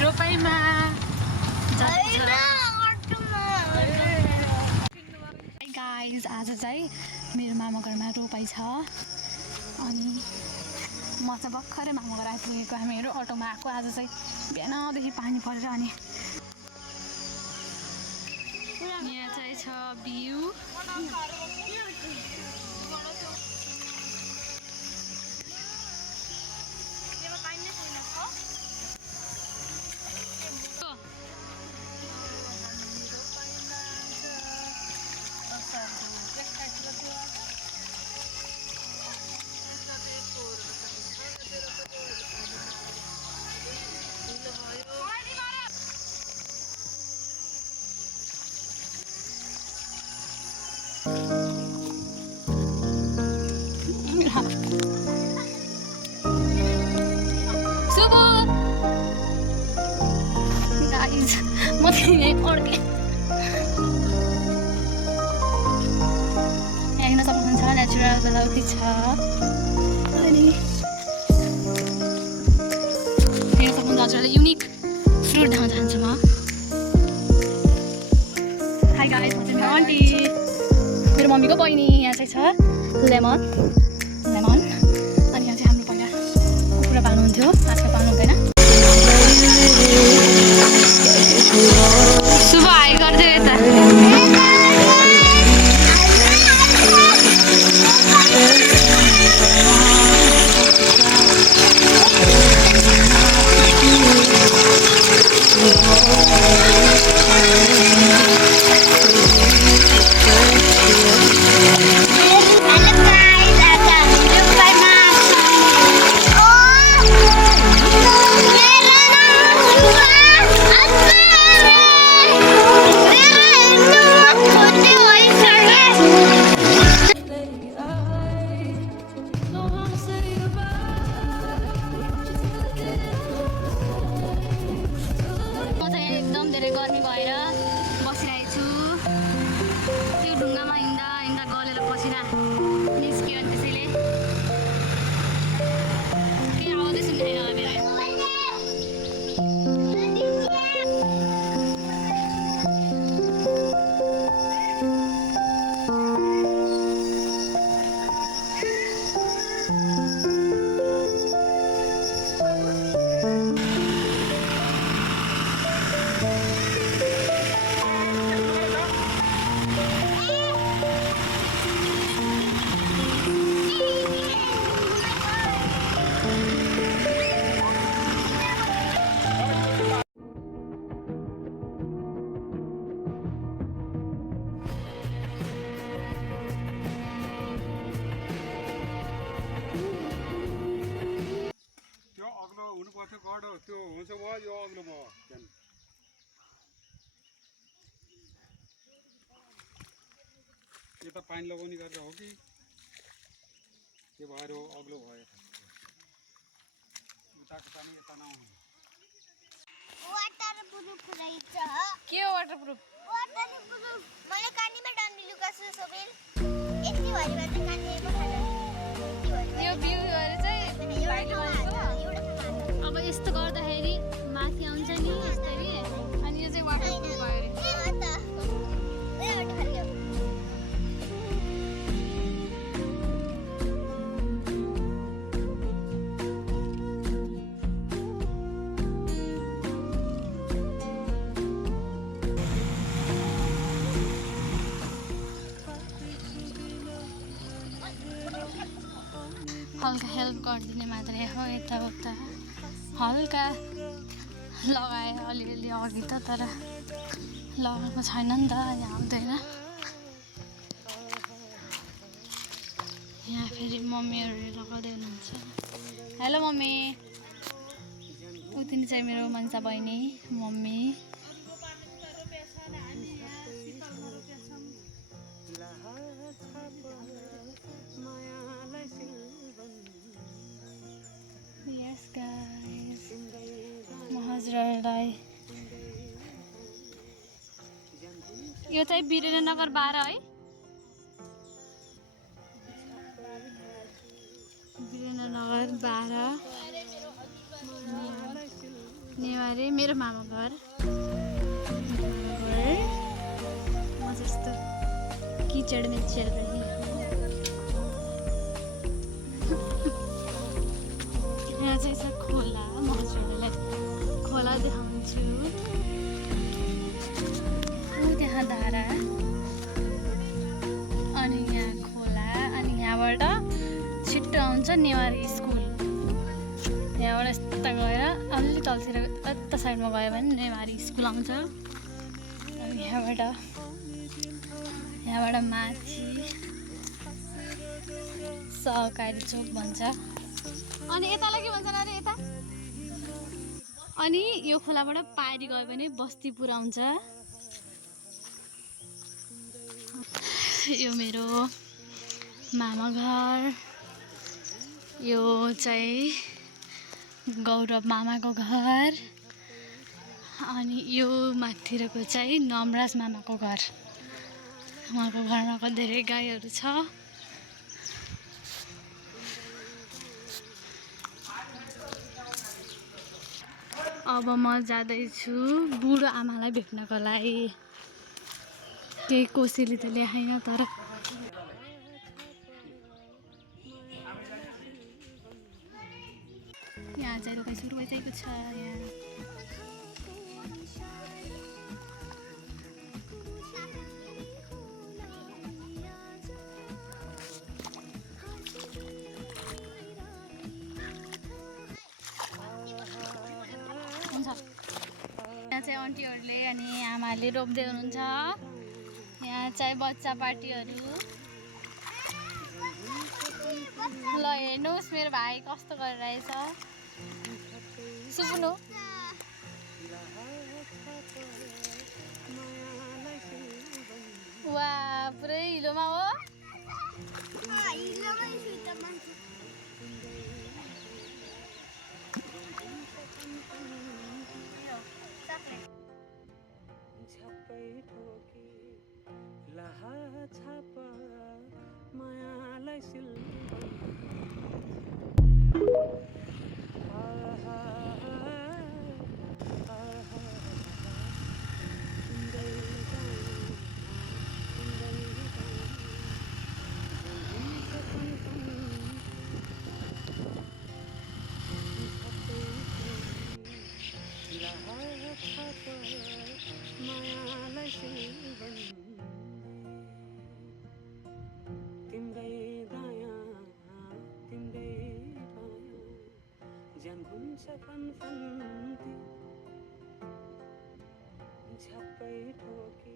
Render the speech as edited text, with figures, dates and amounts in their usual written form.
रोपाइमा guys आज चाहिँ मेरो मामा घरमा रोपाइ छ अनि म चाहिँ भर्खरै मामा घर आइपुगेको हामीहरू अटोमा आएको आज चाहिँ बिहानदेखि पानी परेर अनि यहाँ चाहिँ छ भ्यू गाइस म यही अड्के यहाँ हेर्न सक्नुहुन्छ नेचुरल जलौकी छ अनि हेर्न सक्नुहुन्छ हजुरलाई युनिक फ्रुट देखाउन चाहन्छु म हाई गाइस म चाहिँ मेरो आन्टी मेरो मम्मीको बहिनी यहाँ चाहिँ छ लेमन अनि यहाँ चाहिँ हाम्रो पहिला कुखुरा पाल्नुहुन्थ्यो आजकल पाल्नु हुँदैन शुभ हाई गर्दै यता गर्मी भएर बसिरहेको छु त्यो ढुङ्गामा हिँड्दा हिँड्दा गलेर पसिना निस्क्यो अनि त्यसैले केही आउँदै सुन्दैन होला मेरो त्यो हुन्छ भयो यो अग्लो भयो यता पानी लगाउने गरेर हो कि त्यो भएर अग्लो भयो उताको पानी यता नआउनु वाटरप्रुफ रहेछ के हो वाटरप्रुफ मैले कानीमा डान्डी लुकाछु सोबेल यति भरिमा चाहिँ कानीमा खाना यो भ्यूहरु चाहिँ अब यस्तो गर्दाखेरि माथि आउँछ नि यस्तरी अनि यो चाहिँ वाटरप्रुफ भयो अरे हल्का हेल्प गरिदिने मात्रै हो यताउता हल्का लगाए अलिअलि अघि त तर लगाएको छैन नि त यहाँ आउँदैन यहाँ फेरि मम्मीहरूले लगाउँदै हुनुहुन्छ हेलो मम्मी उतिनी चाहिँ मेरो मन्सा बहिनी मम्मी Yes guys, म हजुरहरूलाई यो चाहिँ वीरेन्द्रनगर 12 है वीरेन्द्रनगर 12 नेवारी चाहिँ मेरो मामा घर म जस्तो किचड में चल रही हूँ। यहाँ चाहिँ छ खोला, म हजुरहरूलाई खोला देखाउँछु। त्यहाँ धारा अनि यहाँ खोला अनि यहाँबाट छिट्टो आउँछ नेवारी स्कुल। यहाँबाट यता गएर अलि तलतिर यता साइडमा गयो भने नेवारी स्कुल आउँछ। अनि यहाँबाट माथि सहकारी चोक भन्छ। अनि यतालाई के भन्छन् अरे यता? अनि यो खोलाबाट पारी गयो भने बस्तीपुर आउँछ। यो मेरो मामा घर, यो चाहिँ गौरव मामाको घर, अनि यो माथितिरको चाहिँ नमराज मामाको घर। उहाँको घरमा धेरै गाईहरू छ। अब म जाँदैछु बुढो आमालाई भेट्नको लागि। केही कोसेली त ल्याएन तर यहाँ चाहिँ रोपाइ सुरु भइसकेको छ। यहाँ हुन्छ। यहाँ चाहिँ आन्टीहरूले अनि आमाले रोप्दै हुनुहुन्छ। यहाँ चाहिँ बच्चा पार्टीहरू। ल हेर्नुहोस् मेरो भाइ कस्तो गरिरहेछ। सुक्नु वा पुरै हिलोमा हो। झप्पै ठोकी